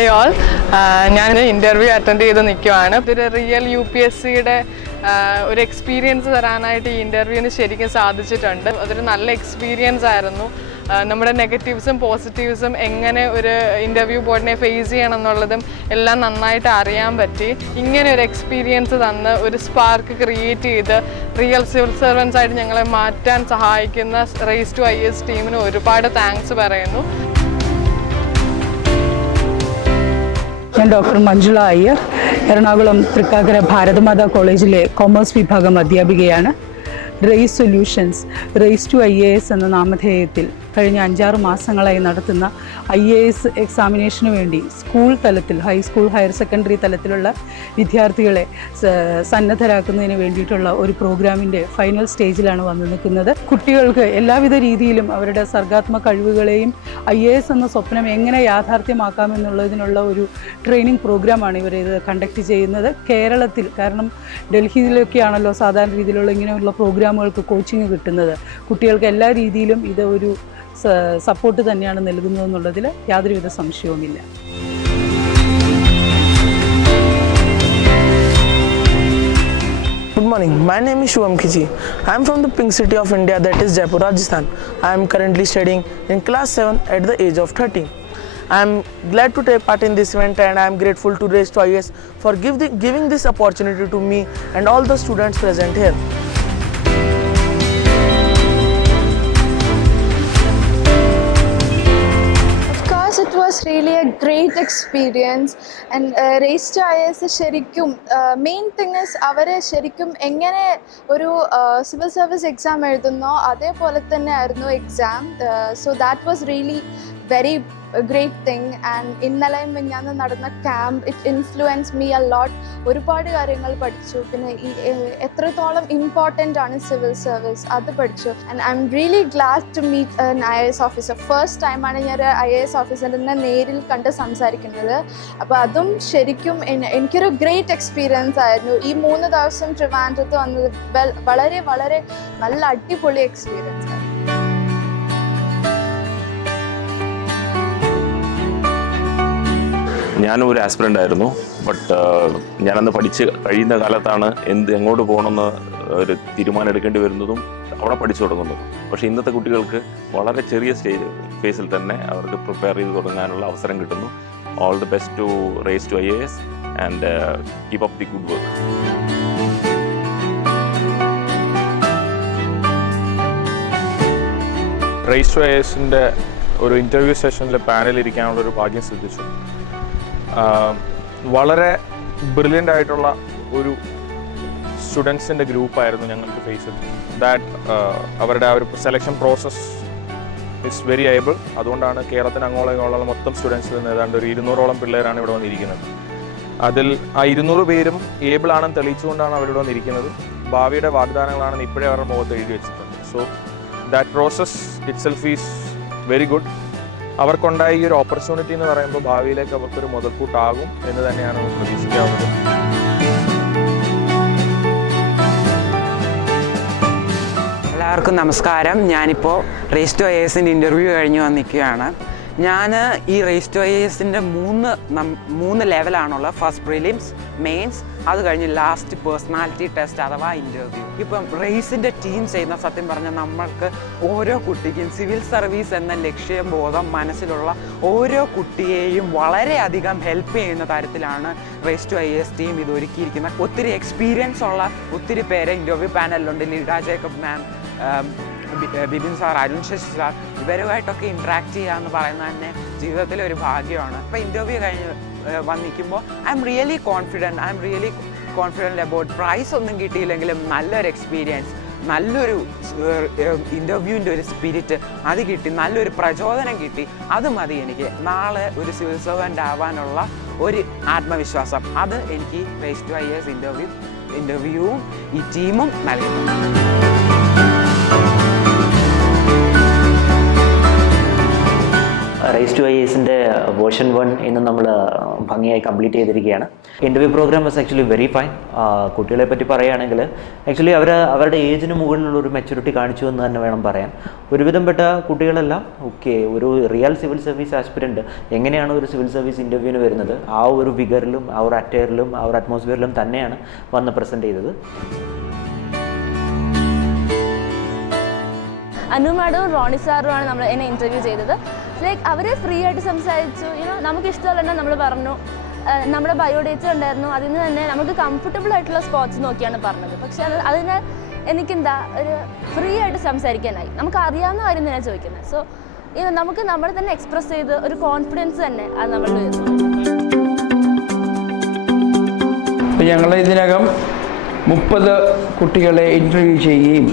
Hi all, ഞാൻ interview attend ചെയ്ത് നിൽക്കുവാണ്. ഇതൊരു റിയൽ UPSCയുടെ ഒരു എക്സ്പീരിയൻസ് തരാനായിട്ട് ഈ ഇൻ്റർവ്യൂവിന് ശരിക്കും സാധിച്ചിട്ടുണ്ട്. അതൊരു നല്ല എക്സ്പീരിയൻസ് ആയിരുന്നു. നമ്മുടെ നെഗറ്റീവ്സും പോസിറ്റീവ്സും എങ്ങനെ ഒരു ഇൻ്റർവ്യൂ ബോർഡിനെ ഫേസ് ചെയ്യണം എന്നുള്ളതും എല്ലാം നന്നായിട്ട് അറിയാൻ പറ്റി. ഇങ്ങനെ ഒരു എക്സ്പീരിയൻസ് തന്ന് ഒരു സ്പാർക്ക് ക്രിയേറ്റ് ചെയ്ത് റിയൽ സിവിൽ സർവൻസ് ആയിട്ട് ഞങ്ങളെ മാറ്റാൻ സഹായിക്കുന്ന റേസ് ടു IAS ടീമിന് ഒരുപാട് താങ്ക്സ് പറയുന്നു. ഞാൻ ഡോക്ടർ മഞ്ജുള അയ്യർ, എറണാകുളം തൃക്കാക്കര ഭാരതമാതാ കോളേജിലെ കൊമേഴ്സ് വിഭാഗം അധ്യാപികയാണ്. Race solutions race to IAS എന്ന നാമധേയത്തിൽ കഴിഞ്ഞ 5-6 മാസങ്ങളായി നടത്തുന്ന IAS എക്സാമിനേഷന് വേണ്ടി സ്കൂൾ തലത്തിൽ, ഹൈസ്കൂൾ, ഹയർ സെക്കൻഡറി തലത്തിലുള്ള വിദ്യാർത്ഥികളെ സന്നദ്ധരാക്കുന്നതിന് വേണ്ടിയിട്ടുള്ള ഒരു പ്രോഗ്രാമിൻ്റെ ഫൈനൽ സ്റ്റേജിലാണ് വന്നു നിൽക്കുന്നത്. കുട്ടികൾക്ക് എല്ലാവിധ രീതിയിലും അവരുടെ സർഗാത്മക കഴിവുകളെയും IAS എന്ന സ്വപ്നം എങ്ങനെ യാഥാർത്ഥ്യമാക്കാമെന്നുള്ളതിനുള്ള ഒരു ട്രെയിനിങ് പ്രോഗ്രാമാണ് ഇവർ ഇത് കണ്ടക്ട് ചെയ്യുന്നത്. കേരളത്തിൽ, കാരണം ഡൽഹിയിലൊക്കെയാണല്ലോ സാധാരണ രീതിയിലുള്ള ഇങ്ങനെയുള്ള പ്രോഗ്രാമുകൾക്ക് കോച്ചിങ് കിട്ടുന്നത്. കുട്ടികൾക്ക് എല്ലാ രീതിയിലും ഇത് ഒരു സപ്പോർട്ട് തന്നെയാണ് നൽകുന്നതെന്നുള്ളതിൽ യാതൊരുവിധ സംശയവുമില്ല. Good morning, my name is Shubham Khichi. I am from the pink city of India, that is Jaipur, Rajasthan. I am currently studying in class 7 at the age of 13. I am glad to take part in this event and I am grateful to Race to IAS for giving this opportunity to me and all the students present here. It was really a great experience and Race to IAS ശരിക്കും main thing is അവരെ ശരിക്കും എങ്ങനെ ഒരു civil service exam എഴുതുന്നോ അതേപോലെ തന്നെ ആയിരുന്നു exam. So that was really very great thing and ഇന്നലെയും മിഞ്ഞാന്ന് നടന്ന camp it influence me a lot. ഒരുപാട് കാര്യങ്ങൾ പഠിച്ചു. പിന്നെ ഈ എത്രത്തോളം ഇമ്പോർട്ടൻ്റ് ആണ് സിവിൽ സർവീസ് അത് പഠിച്ചു. And I am really glad to meet an IAS officer. First ടൈമാണ് ഞാൻ IAS ഓഫീസറിനെ നേരിൽ കണ്ട് സംസാരിക്കുന്നത്. അപ്പോൾ അതും ശരിക്കും എനിക്കൊരു ഗ്രേറ്റ് എക്സ്പീരിയൻസ് ആയിരുന്നു. ഈ 3 ദിവസം ട്രിവാൻഡ്രത്ത് വന്നത് വളരെ വളരെ നല്ല അടിപൊളി എക്സ്പീരിയൻസ് ആയിരുന്നു. ഞാനും ഒരു ആസ്പിറൻ്റ് ആയിരുന്നു. ബട്ട് ഞാനന്ന് പഠിച്ച് കഴിയുന്ന കാലത്താണ് എങ്ങോട്ട് പോകണമെന്ന് ഒരു തീരുമാനം എടുക്കേണ്ടി വരുന്നതും അവിടെ പഠിച്ചു തുടങ്ങുന്നതും. പക്ഷേ ഇന്നത്തെ കുട്ടികൾക്ക് വളരെ ചെറിയ ഫേസിൽ തന്നെ അവർക്ക് പ്രിപ്പയർ ചെയ്ത് തുടങ്ങാനുള്ള അവസരം കിട്ടുന്നു. All the best to race to IAS and keep up the good work. Race to IASൻ്റെ ഒരു ഇൻ്റർവ്യൂ സെഷനിൽ പാനലിരിക്കാനുള്ള ഒരു ഭാഗ്യം സിദ്ധിച്ചു. വളരെ ബ്രില്യൻ്റ് ആയിട്ടുള്ള ഒരു സ്റ്റുഡൻസിൻ്റെ ഗ്രൂപ്പായിരുന്നു ഞങ്ങൾക്ക് ഫേസ് ചെയ്തത്. ദാറ്റ് അവരുടെ ആ ഒരു selection process is very able. അതുകൊണ്ടാണ് കേരളത്തിന് അങ്ങോളം ഇങ്ങോളം മൊത്തം സ്റ്റുഡൻസിൽ നിന്ന് ഏതാണ്ട് ഒരു 200ഓളം പിള്ളേരാണ് ഇവിടെ വന്നിരിക്കുന്നത്. അതിൽ ആ 200 പേരും ഏബിൾ ആണെന്ന് തെളിയിച്ചുകൊണ്ടാണ് അവരിവിടെ വന്നിരിക്കുന്നത്. ഭാവിയുടെ വാഗ്ദാനങ്ങളാണെന്ന് ഇപ്പോഴേ അവരുടെ മുഖത്ത് എഴുതി വെച്ചിട്ടുണ്ട്. So that process itself is very good. അവർക്കുണ്ടായ ഈ ഒരു ഓപ്പർച്യൂണിറ്റി എന്ന് പറയുമ്പോൾ ഭാവിയിലേക്ക് അവർക്കൊരു മുതൽക്കൂട്ടാകും എന്ന് തന്നെയാണ് നമുക്ക് പ്രതീക്ഷിക്കാവുന്നത്. എല്ലാവർക്കും നമസ്കാരം. ഞാനിപ്പോൾ റേസ് ടു IASൻ്റെ ഇൻ്റർവ്യൂ കഴിഞ്ഞ് വന്നിരിക്കുകയാണ്. ഞാൻ ഈ റേസ് ടു IASൻ്റെ 3 ലെവലാണുള്ളത്. ഫസ്റ്റ് പ്രിലിംസ്, മെയിൻസ്, അത് കഴിഞ്ഞ് ലാസ്റ്റ് പേഴ്സണാലിറ്റി ടെസ്റ്റ് അഥവാ ഇൻ്റർവ്യൂ. ഇപ്പം റേസിൻ്റെ ടീം ചെയ്യുന്ന, സത്യം പറഞ്ഞാൽ നമ്മൾക്ക് ഓരോ കുട്ടിക്കും സിവിൽ സർവീസ് എന്ന ലക്ഷ്യബോധം മനസ്സിലുള്ള ഓരോ കുട്ടിയെയും വളരെയധികം ഹെൽപ്പ് ചെയ്യുന്ന തരത്തിലാണ് റേസ് ടു IAS ടീം ഇത് ഒരുക്കിയിരിക്കുന്നത്. ഒത്തിരി എക്സ്പീരിയൻസ് ഉള്ള ഒത്തിരി പേരെ ഇൻ്റർവ്യൂ പാനലിലുണ്ട്. Leeda Jacob ma'am, Bibin sir, Arun Sasi sir, ഇവരുമായിട്ടൊക്കെ ഇൻട്രാക്ട് ചെയ്യുക എന്ന് പറയുന്നത് തന്നെ ജീവിതത്തിലെ ഒരു ഭാഗ്യമാണ്. ഇപ്പോൾ ഇൻ്റർവ്യൂ കഴിഞ്ഞ് വന്നിരിക്കുമ്പോൾ I am really confident about prize ഒന്നും കിട്ടിയില്ലെങ്കിലും നല്ലൊരു എക്സ്പീരിയൻസ്, നല്ലൊരു ഇൻ്റർവ്യൂവിൻ്റെ ഒരു സ്പിരിറ്റ് അത് കിട്ടി, നല്ലൊരു പ്രചോദനം കിട്ടി. അത് മതി എനിക്ക് നാളെ ഒരു സിവിൽ സർവൻ്റ് ആവാനുള്ള ഒരു ആത്മവിശ്വാസം. അത് എനിക്ക് റേസ് ടു IAS ഇൻ്റർവ്യൂവും ഈ ടീമും നൽകുന്നു. റേസ് ടു IASൻ്റെ വേർഷൻ 1 ഇന്ന് നമ്മൾ ഭംഗിയായി കംപ്ലീറ്റ് ചെയ്തിരിക്കുകയാണ്. Interview programme was actually very fine. കുട്ടികളെ പറ്റി പറയുകയാണെങ്കിൽ ആക്ച്വലി അവരുടെ ഏജിന് മുകളിലുള്ള ഒരു മെച്യൂരിറ്റി കാണിച്ചു എന്ന് തന്നെ വേണം പറയാൻ. ഒരുവിധം പെട്ട കുട്ടികളെല്ലാം ഓക്കെ ഒരു റിയൽ സിവിൽ സർവീസ് ആസ്പിരൻറ്റ് എങ്ങനെയാണ് ഒരു സിവിൽ സർവീസ് ഇൻ്റർവ്യൂവിന് വരുന്നത് ആ ഒരു വിഗറിലും ആ ഒരു അറ്റയറിലും ആ ഒരു അറ്റ്മോസ്ഫിയറിലും തന്നെയാണ് വന്ന് പ്രസൻറ്റ് ചെയ്തത്. അനു മാഡവും റോണി സാറുമാണ് നമ്മൾ എന്നെ ഇൻ്റർവ്യൂ ചെയ്തത്. ലൈക്ക് അവർ ഫ്രീ ആയിട്ട് സംസാരിച്ചു. നമുക്ക് ഇഷ്ടമുള്ള നമ്മൾ പറഞ്ഞു. നമ്മുടെ ബയോഡേറ്റ ഉണ്ടായിരുന്നു, അതിന് തന്നെ നമുക്ക് കംഫർട്ടബിൾ ആയിട്ടുള്ള സ്പോട്സ് നോക്കിയാണ് പറഞ്ഞത്. പക്ഷേ അതിനാൽ എനിക്കെന്താ ഒരു ഫ്രീ ആയിട്ട് സംസാരിക്കാനായി. നമുക്ക് അറിയാവുന്ന കാര്യം തന്നെ ചോദിക്കുന്നത്. സോ നമുക്ക് നമ്മളെ തന്നെ എക്സ്പ്രസ് ചെയ്ത് ഒരു കോൺഫിഡൻസ് തന്നെ അത് നമ്മൾ ഞങ്ങൾ ഇതിനകം 30 കുട്ടികളെ ഇൻ്റർവ്യൂ ചെയ്യുകയും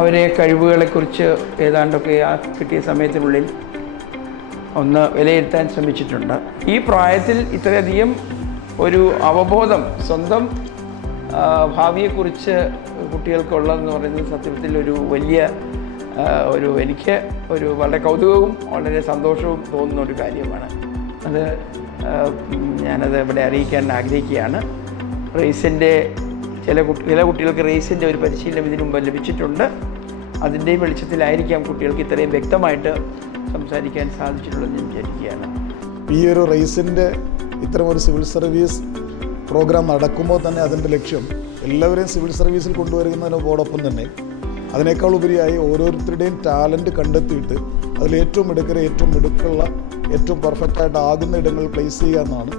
അവരെ കഴിവുകളെക്കുറിച്ച് ഏതാണ്ടൊക്കെ ആ കിട്ടിയ സമയത്തിനുള്ളിൽ ഒന്ന് വിലയിരുത്താൻ ശ്രമിച്ചിട്ടുണ്ട്. ഈ പ്രായത്തിൽ ഇത്രയധികം ഒരു അവബോധം സ്വന്തം ഭാവിയെക്കുറിച്ച് കുട്ടികൾക്കുള്ളതെന്ന് പറയുന്നത് സത്യത്തിൽ ഒരു വലിയ എനിക്ക് വളരെ കൗതുകവും വളരെ സന്തോഷവും തോന്നുന്ന ഒരു കാര്യമാണ്. അത് ഞാനത് ഇവിടെ അറിയിക്കാൻ ആഗ്രഹിക്കുകയാണ്. റേസിൻ്റെ ചില കുട്ടികൾക്ക് റേസിൻ്റെ ഒരു പരിശീലനം ഇതിനു മുമ്പ് ലഭിച്ചിട്ടുണ്ട്. അതിൻ്റെ വെളിച്ചത്തിലായിരിക്കാം കുട്ടികൾക്ക് ഇത്രയും വ്യക്തമായിട്ട് സംസാരിക്കാൻ സാധിച്ചിട്ടുള്ളതെന്ന് വിചാരിക്കുകയാണ്. ഈ ഒരു റേസിൻ്റെ ഇത്തരമൊരു സിവിൽ സർവീസ് പ്രോഗ്രാം നടക്കുമ്പോൾ തന്നെ അതിൻ്റെ ലക്ഷ്യം എല്ലാവരെയും സിവിൽ സർവീസിൽ കൊണ്ടുവരുന്നതിനോടൊപ്പം തന്നെ അതിനേക്കാൾ ഉപരിയായി ഓരോരുത്തരുടെയും ടാലൻറ്റ് കണ്ടെത്തിയിട്ട് അതിൽ ഏറ്റവും മിടുക്കുള്ള ഏറ്റവും പെർഫെക്റ്റായിട്ട് ആകുന്ന ഇടങ്ങളിൽ പ്ലേസ് ചെയ്യുക എന്നാണ്.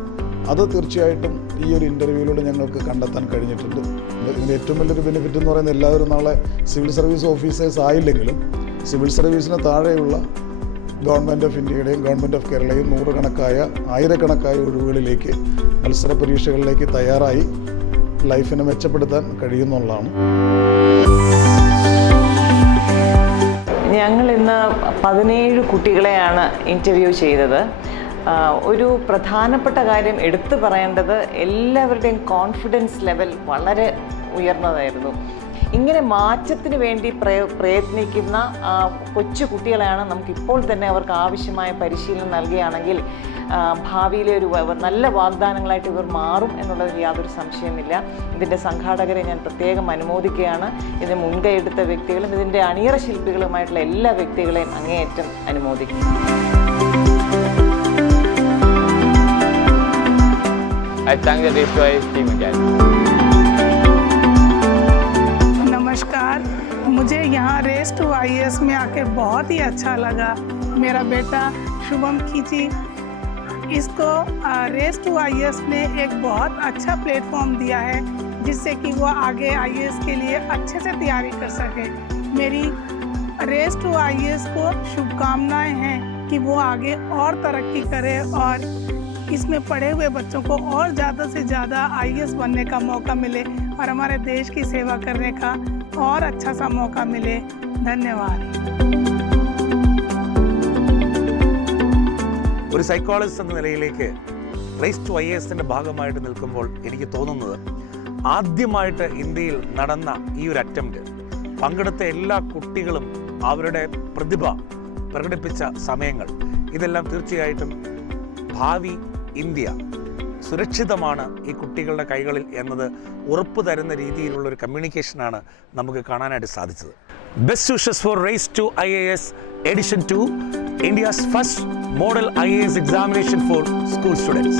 അത് തീർച്ചയായിട്ടും ഈ ഒരു ഇൻ്റർവ്യൂവിലൂടെ ഞങ്ങൾക്ക് കണ്ടെത്താൻ കഴിഞ്ഞിട്ടുണ്ട്. ഇതിൻ്റെ ഏറ്റവും വലിയൊരു ബെനിഫിറ്റ് എന്ന് പറയുന്നത് എല്ലാവരും നാളെ സിവിൽ സർവീസ് ഓഫീസേഴ്സ് ആയില്ലെങ്കിലും സിവിൽ സർവീസിന് താഴെയുള്ള ഗവൺമെൻറ് ഓഫ് ഇന്ത്യയുടെയും ഗവൺമെൻറ് ഓഫ് കേരളയും ആയിരക്കണക്കായ ഒഴിവുകളിലേക്ക് മത്സര പരീക്ഷകളിലേക്ക് തയ്യാറായി ലൈഫിനെ മെച്ചപ്പെടുത്താൻ കഴിയുന്നുള്ളതാണ്. ഞങ്ങൾ ഇന്ന് 17 കുട്ടികളെയാണ് ഇൻ്റർവ്യൂ ചെയ്തത്. ഒരു പ്രധാനപ്പെട്ട കാര്യം എടുത്തു പറയേണ്ടത് എല്ലാവരുടെയും കോൺഫിഡൻസ് ലെവൽ വളരെ ഉയർന്നതായിരുന്നു. ഇങ്ങനെ മാറ്റത്തിന് വേണ്ടി പ്രയത്നിക്കുന്ന കൊച്ചു കുട്ടികളെയാണ് നമുക്കിപ്പോൾ തന്നെ അവർക്ക് ആവശ്യമായ പരിശീലനം നൽകുകയാണെങ്കിൽ ഭാവിയിലെ ഒരു നല്ല വാഗ്ദാനങ്ങളായിട്ട് ഇവർ മാറും എന്നുള്ളതിൽ യാതൊരു സംശയമില്ല. ഇതിൻ്റെ സംഘാടകരെ ഞാൻ പ്രത്യേകം അനുമോദിക്കുകയാണ്. ഇതിന് മുൻകൈ എടുത്ത വ്യക്തികളും ഇതിൻ്റെ അണിയറ ശില്പികളുമായിട്ടുള്ള എല്ലാ വ്യക്തികളെയും അങ്ങേയറ്റം അനുമോദിക്കുന്നു. I thank the Race to IAS team again. नमस्कार, मुझे यहाँ रेस टू IAS में आके बहुत ही अच्छा लगा. मेरा बेटा शुभम खींची, इसको रेस टू IAS ने एक बहुत अच्छा प्लेटफॉर्म दिया है जिससे कि वो आगे IAS के लिए अच्छे से तैयारी कर सके. मेरी रेस टू IAS को शुभकामनाएं हैं कि वो आगे और तरक्की करे और इसमें पढ़े हुए बच्चों को और ज़्यादा से ज़्यादा IAS बनने का मौका मिले और हमारे देश की सेवा करने का और अच्छा सा मौका मिले. धन्यवाद. ഒരു സൈക്കോളജിസ്റ്റ് എന്ന നിലയിലേക്ക് റേസ് ടു IASൻ്റെ ഭാഗമായിട്ട് നിൽക്കുമ്പോൾ എനിക്ക് തോന്നുന്നത് ആദ്യമായിട്ട് ഇന്ത്യയിൽ നടന്ന ഈ ഒരു അറ്റംപ്റ്റ് പങ്കെടുത്ത എല്ലാ കുട്ടികളും അവരുടെ പ്രതിഭ പ്രകടിപ്പിച്ച സമയങ്ങൾ ഇതെല്ലാം തീർച്ചയായിട്ടും ഭാവി ഇന്ത്യ സുരക്ഷിതമാണ് ഈ കുട്ടികളുടെ കൈകളിൽ എന്നത് ഉറപ്പ് തരുന്ന രീതിയിലുള്ളൊരു കമ്മ്യൂണിക്കേഷനാണ് നമുക്ക് കാണാനായിട്ട് സാധിച്ചത്. Best wishes for race to IAS edition 2, India's first model IAS examination for school students.